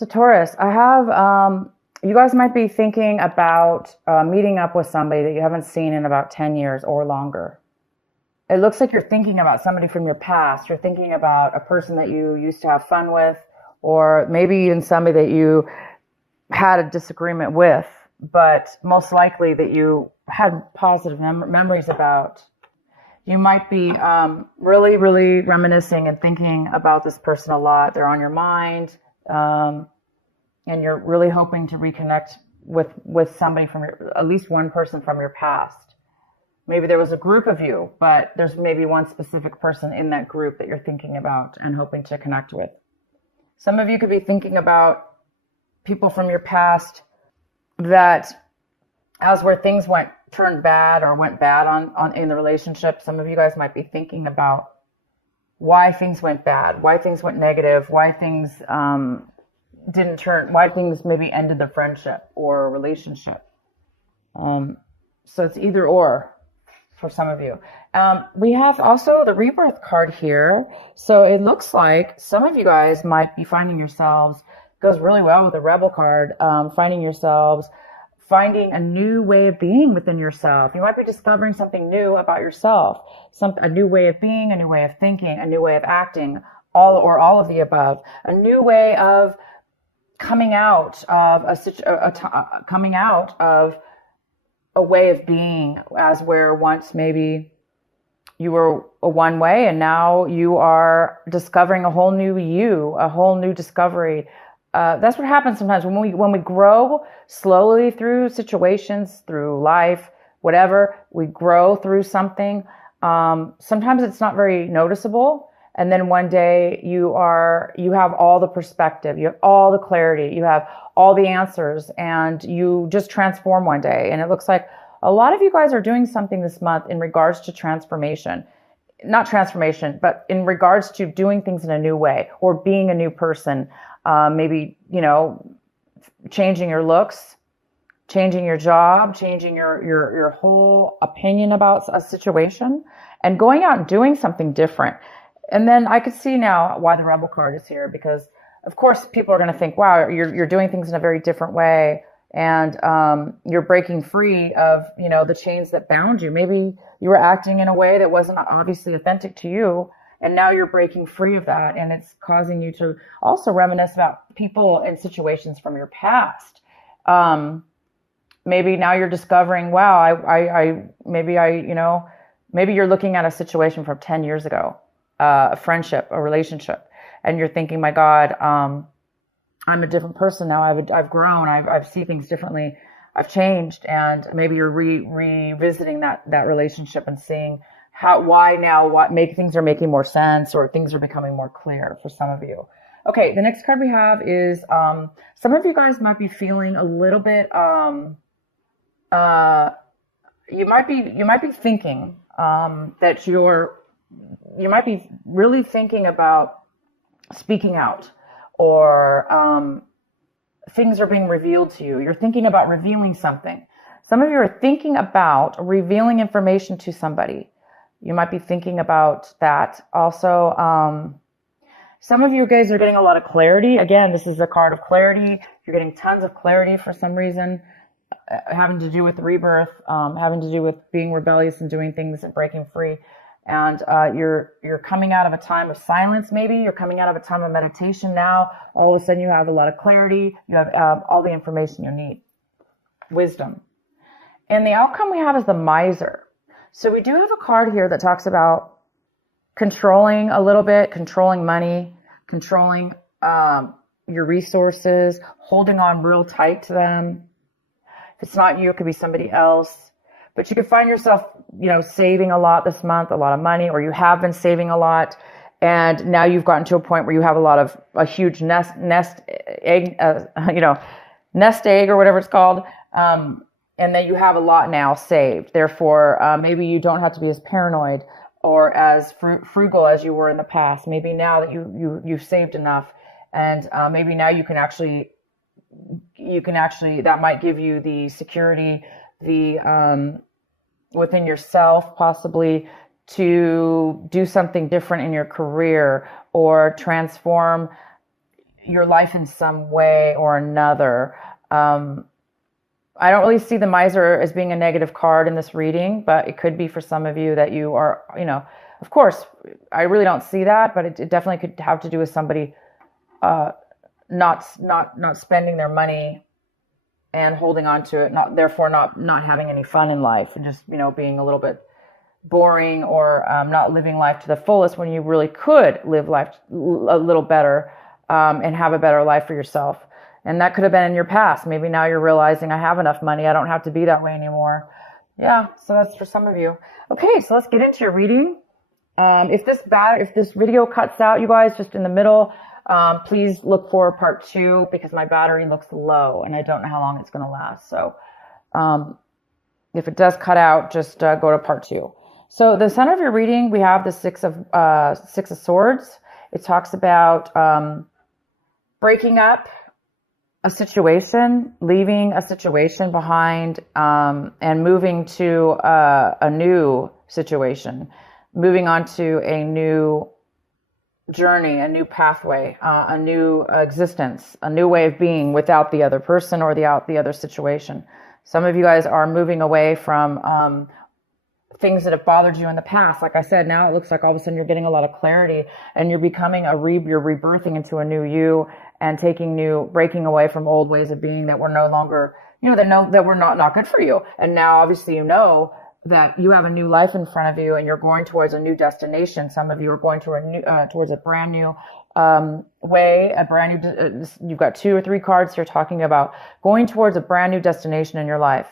So Taurus, I have, you guys might be thinking about meeting up with somebody that you haven't seen in about 10 years or longer. It looks like you're thinking about somebody from your past. You're thinking about a person that you used to have fun with, or maybe even somebody that you had a disagreement with, but most likely that you had positive memories about. You might be really, really reminiscing and thinking about this person a lot. They're on your mind. And you're really hoping to reconnect with somebody from at least one person from your past. Maybe there was a group of you, but there's maybe one specific person in that group that you're thinking about and hoping to connect with. Some of you could be thinking about people from your past that as where things turned bad or went bad on in the relationship. Some of you guys might be thinking about why things went bad, why things went negative, why things why things maybe ended the friendship or relationship. So it's either or for some of you. We have also the rebirth card here. So it looks like some of you guys might be finding yourselves, goes really well with the rebel card, finding a new way of being within yourself. You might be discovering something new about yourself, a new way of being, a new way of thinking, a new way of acting, all of the above, a new way of coming out of a way of being, as where once maybe you were a one way and now you are discovering a whole new you, a whole new discovery. That's what happens sometimes when we grow slowly through situations, through life, whatever, we grow through something. Sometimes it's not very noticeable. And then one day you have all the perspective, you have all the clarity, you have all the answers, and you just transform one day. And it looks like a lot of you guys are doing something this month in regards to transformation. Not transformation, but in regards to doing things in a new way or being a new person. Maybe, changing your looks, changing your job, changing your whole opinion about a situation, and going out and doing something different. And then I could see now why the Rebel card is here, because of course people are going to think, wow, you're doing things in a very different way. And you're breaking free of, the chains that bound you. Maybe you were acting in a way that wasn't obviously authentic to you. And now you're breaking free of that. And it's causing you to also reminisce about people and situations from your past. Maybe now you're discovering, wow, maybe you're looking at a situation from 10 years ago. A friendship, a relationship, and you're thinking, my God, I'm a different person now. I've grown. I've seen things differently. I've changed, and maybe you're revisiting that relationship and seeing things are making more sense, or things are becoming more clear for some of you. Okay, the next card we have is some of you guys might be feeling a little bit. You might be thinking that you might be really thinking about speaking out, or things are being revealed to you. You're thinking about revealing something. Some of you are thinking about revealing information to somebody. You might be thinking about that. Also, some of you guys are getting a lot of clarity. Again, this is a card of clarity. You're getting tons of clarity for some reason, having to do with rebirth, having to do with being rebellious and doing things and breaking free. And you're coming out of a time of silence. Maybe you're coming out of a time of meditation now. All of a sudden you have a lot of clarity. You have all the information you need. Wisdom. And the outcome we have is the miser. So we do have a card here that talks about controlling a little bit, controlling money, controlling your resources, holding on real tight to them. If it's not you, it could be somebody else. But you could find yourself, saving a lot this month, a lot of money, or you have been saving a lot, and now you've gotten to a point where you have a huge nest egg or whatever it's called, and then you have a lot now saved. Therefore, maybe you don't have to be as paranoid or as frugal as you were in the past. Maybe now that you've saved enough, and maybe now you can actually that might give you the security, the within yourself, possibly to do something different in your career, or transform your life in some way or another. I don't really see the miser as being a negative card in this reading, but it could be for some of you that you are, of course, I really don't see that, but it definitely could have to do with somebody not spending their money and holding on to it, therefore not having any fun in life, and just, being a little bit boring, or not living life to the fullest when you really could live life a little better, and have a better life for yourself. And that could have been in your past. Maybe now you're realizing, I have enough money, I don't have to be that way anymore. Yeah, so that's for some of you. Okay, so let's get into your reading. If this video cuts out, you guys, just in the middle, please look for part 2, because my battery looks low and I don't know how long it's going to last. So if it does cut out, just go to part 2. So the center of your reading, we have the Six of Swords. It talks about breaking up a situation, leaving a situation behind, and moving to a new situation, moving on to a new journey, a new pathway, a new existence, a new way of being without the other person or the other situation. Some of you guys are moving away from things that have bothered you in the past. Like I said, now it looks like all of a sudden you're getting a lot of clarity, and you're becoming you're rebirthing into a new you, and breaking away from old ways of being that were no longer, that were not good for you. And now obviously that you have a new life in front of you, and you're going towards a new destination. Some of you are going towards a brand new way, you've got 2 or 3 cards here talking about going towards a brand new destination in your life.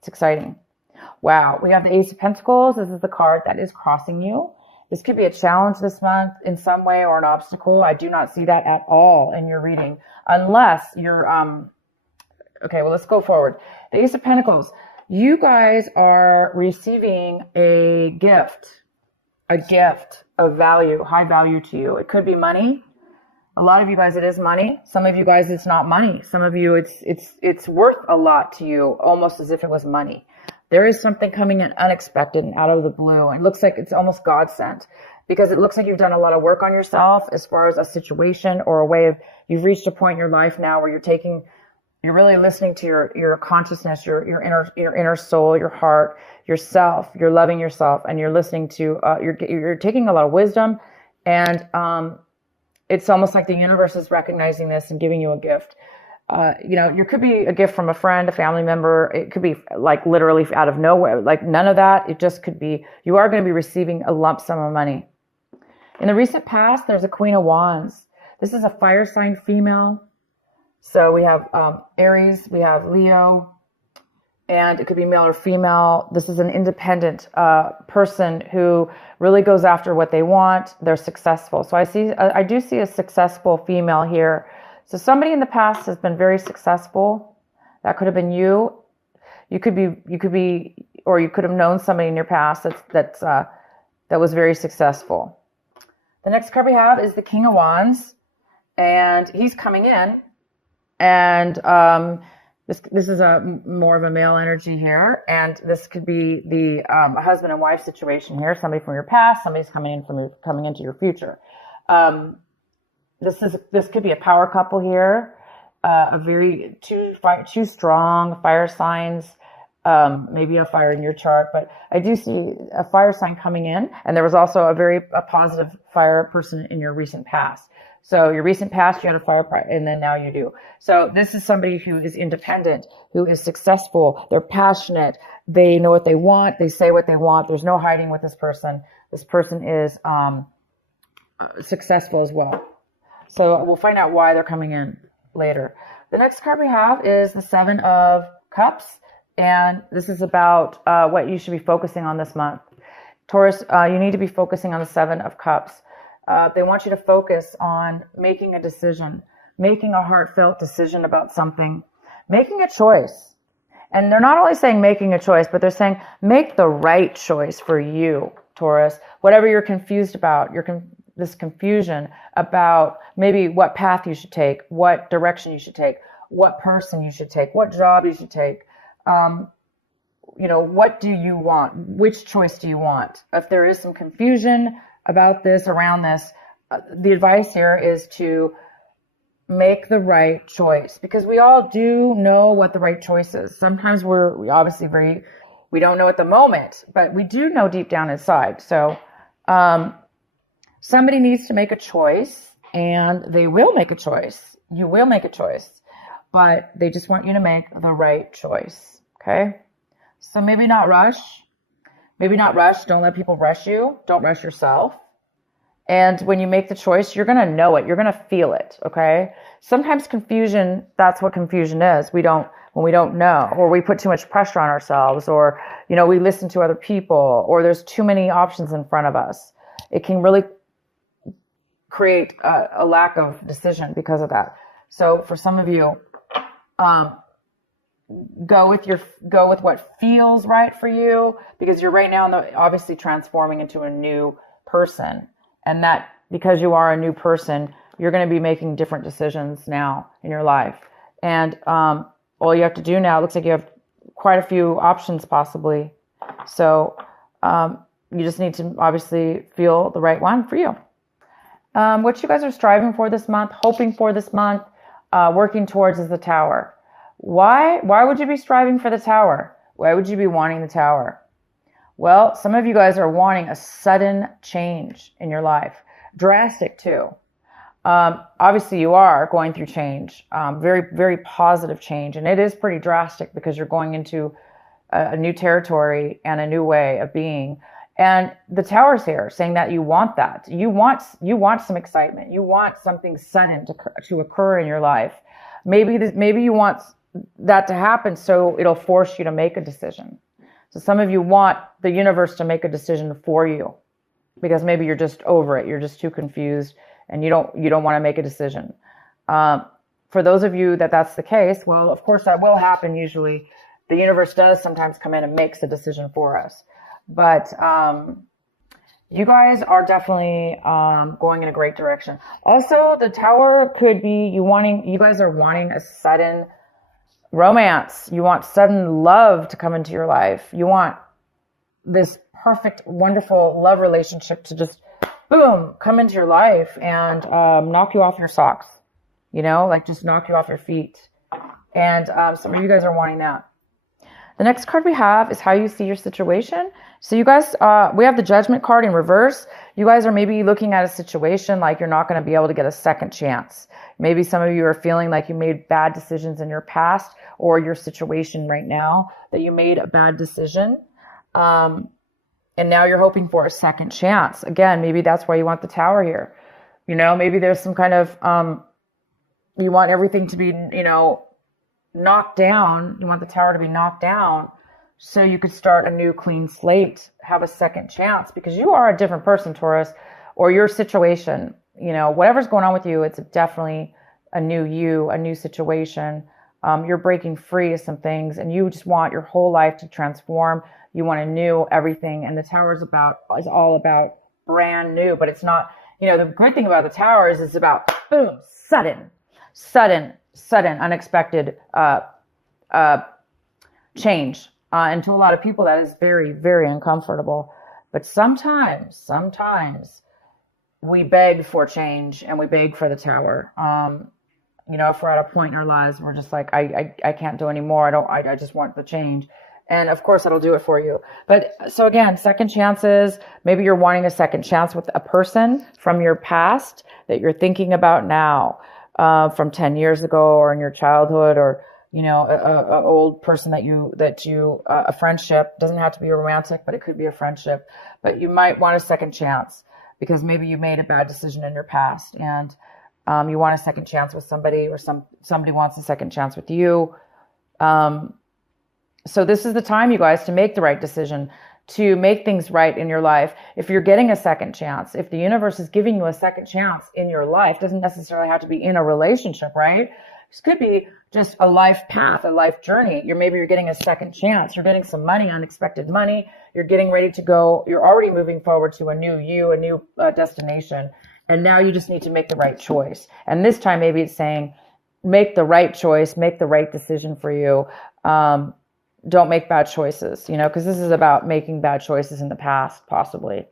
It's exciting. Wow. We have the Ace of Pentacles. This is the card that is crossing you. This could be a challenge this month in some way, or an obstacle. I do not see that at all in your reading, unless you're, okay, well, let's go forward. The Ace of Pentacles. You guys are receiving a gift of value, high value to you. It could be money. A lot of you guys, it is money. Some of you guys, it's not money. Some of you, it's worth a lot to you, almost as if it was money. There is something coming in unexpected and out of the blue. It looks like it's almost God sent, because it looks like you've done a lot of work on yourself as far as a situation or a way of, you've reached a point in your life now where you're really listening to your consciousness, your inner soul, your heart, yourself. You're loving yourself, and you're listening to, you're taking a lot of wisdom, and it's almost like the universe is recognizing this and giving you a gift. It could be a gift from a friend, a family member. It could be like literally out of nowhere, like none of that. It just could be, you are going to be receiving a lump sum of money. In the recent past, there's a Queen of Wands. This is a fire sign female. So we have Aries, we have Leo, and it could be male or female. This is an independent person who really goes after what they want. They're successful. So I do see a successful female here. So somebody in the past has been very successful. That could have been you. You could be, or you could have known somebody in your past that was very successful. The next card we have is the King of Wands, and he's coming in, and this is more of a male energy here, and this could be the husband and wife situation here. Somebody from your past, somebody's coming into your future. This could be a power couple here, two strong fire signs, maybe a fire in your chart, but I do see a fire sign coming in, and there was also a positive fire person in your recent past. So your recent past, you had a fire, and then now you do. So this is somebody who is independent, who is successful. They're passionate. They know what they want. They say what they want. There's no hiding with this person. This person is successful as well. So we'll find out why they're coming in later. The next card we have is the Seven of Cups, and this is about what you should be focusing on this month. Taurus, you need to be focusing on the Seven of Cups. They want you to focus on making a decision, making a heartfelt decision about something, making a choice. And they're not only saying making a choice, but they're saying make the right choice for you, Taurus. Whatever you're confused about, this confusion about maybe what path you should take, what direction you should take, what person you should take, what job you should take. What do you want? Which choice do you want? If there is some confusion about this, around this, the advice here is to make the right choice, because we all do know what the right choice is. Sometimes we obviously we don't know at the moment, but we do know deep down inside. So somebody needs to make a choice, and they will make a choice. You will make a choice, but they just want you to make the right choice. Okay. So maybe not rush. Maybe not rush. Don't let people rush you. Don't rush yourself. And when you make the choice, you're going to know it. You're going to feel it. Okay. Sometimes confusion, that's what confusion is. When we don't know, or we put too much pressure on ourselves, or, we listen to other people, or there's too many options in front of us. It can really create a lack of decision because of that. So for some of you, go with what feels right for you, because you're right now obviously transforming into a new person. And that, because you are a new person, you're going to be making different decisions now in your life. And all you have to do now, it looks like you have quite a few options possibly. So you just need to obviously feel the right one for you. What you guys are striving for this month, hoping for this month, working towards is the Tower. Why would you be striving for the Tower? Why would you be wanting the Tower? Well, some of you guys are wanting a sudden change in your life. Drastic too. Obviously you are going through change, very, very positive change. And it is pretty drastic because you're going into a new territory and a new way of being. And the Tower's here saying that you want that. You want some excitement. You want something sudden to occur in your life. Maybe you want that to happen, so it'll force you to make a decision. So some of you want the universe to make a decision for you, because maybe you're just over it. You're just too confused, and you don't want to make a decision. For those of you that's the case, well, of course that will happen usually. The universe does sometimes come in and makes a decision for us. But you guys are definitely going in a great direction. Also, the Tower could be you guys are wanting a sudden romance. You want sudden love to come into your life. You want this perfect, wonderful love relationship to just, boom, come into your life and knock you off your socks. Just knock you off your feet. And some of you guys are wanting that. The next card we have is how you see your situation. So you guys, we have the Judgment card in reverse. You guys are maybe looking at a situation like you're not going to be able to get a second chance. Maybe some of you are feeling like you made bad decisions in your past, or your situation right now, that you made a bad decision. And now you're hoping for a second chance. Again, maybe that's why you want the Tower here. Maybe there's some kind of, you want everything to be, knocked down. You want the Tower to be knocked down so you could start a new clean slate, have a second chance, because you are a different person, Taurus, or your situation, whatever's going on with you, it's definitely a new you, a new situation. You're breaking free of some things, and you just want your whole life to transform. You want a new everything. And the Tower is all about brand new, but it's not, the good thing about the Tower is it's about boom, sudden, unexpected change. And to a lot of people, that is very, very uncomfortable. But sometimes we beg for change, and we beg for the Tower. If we're at a point in our lives, we're just like, I can't do anymore. I just want the change. And of course, that'll do it for you. But so again, second chances. Maybe you're wanting a second chance with a person from your past that you're thinking about now. From 10 years ago, or in your childhood, or, a old person a friendship. Doesn't have to be a romantic, but it could be a friendship. But you might want a second chance because maybe you made a bad decision in your past, and you want a second chance with somebody, or somebody wants a second chance with you. So this is the time, you guys, to make the right decision, to make things right in your life. If you're getting a second chance, if the universe is giving you a second chance in your life, doesn't necessarily have to be in a relationship, right? This could be just a life path, a life journey. Maybe you're getting a second chance. You're getting some money, unexpected money. You're getting ready to go. You're already moving forward to a new you, a new destination. And now you just need to make the right choice. And this time, maybe it's saying, make the right choice, make the right decision for you. Don't make bad choices, because this is about making bad choices in the past, possibly.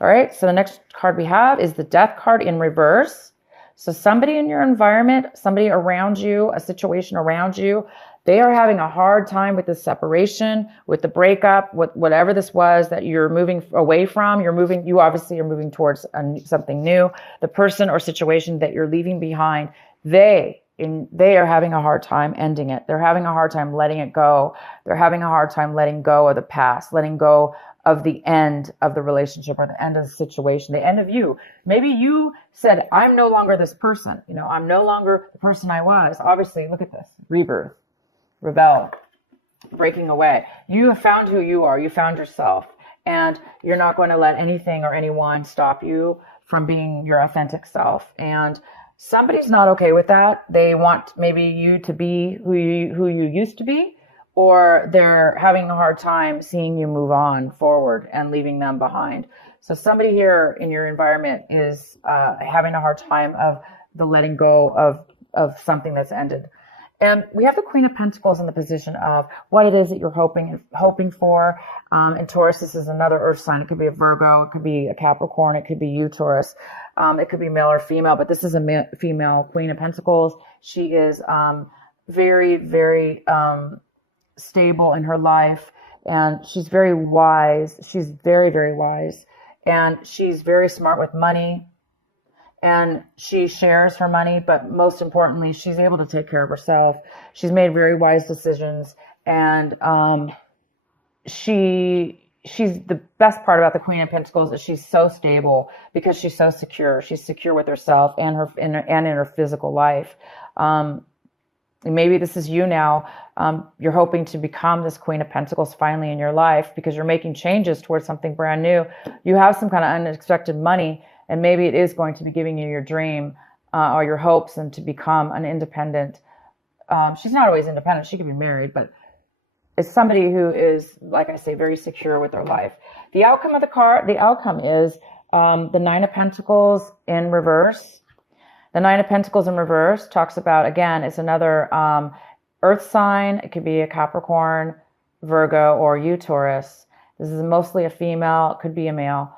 All right. So the next card we have is the Death card in reverse. So somebody in your environment, somebody around you, a situation around you, they are having a hard time with the separation, with the breakup, with whatever this was that you're moving away from. You obviously are moving towards something new. The person or situation that you're leaving behind, they are having a hard time ending it. They're having a hard time letting it go. They're having a hard time letting go of the past, letting go of the end of the relationship or the end of the situation, the end of you. Maybe you said, I'm no longer this person. I'm no longer the person I was. Obviously, look at this. Rebirth, rebel, breaking away. You have found who you are. You found yourself. And you're not going to let anything or anyone stop you from being your authentic self. And somebody's not okay with that. They want maybe you to be who you used to be, or they're having a hard time seeing you move on forward and leaving them behind. So somebody here in your environment is having a hard time of the letting go of something that's ended. And we have the Queen of Pentacles in the position of what it is that you're hoping for. And Taurus, this is another earth sign. It could be a Virgo. It could be a Capricorn. It could be you, Taurus. It could be male or female, but this is a female Queen of Pentacles. She is very, very stable in her life, and she's very wise. She's very, very wise, and she's very smart with money. And she shares her money, but most importantly, she's able to take care of herself. She's made very wise decisions, and she's the best part about the Queen of Pentacles is she's so stable because she's so secure. She's secure with herself and in her physical life. And maybe this is you now. You're hoping to become this Queen of Pentacles finally in your life because you're making changes towards something brand new. You have some kind of unexpected money, and maybe it is going to be giving you your dream or your hopes and to become an independent. She's not always independent. She could be married, but it's somebody who is, like I say, very secure with their life. The outcome of the outcome is the Nine of Pentacles in reverse. The Nine of Pentacles in reverse talks about, again, it's another earth sign. It could be a Capricorn, Virgo, or you, Taurus. This is mostly a female. It could be a male.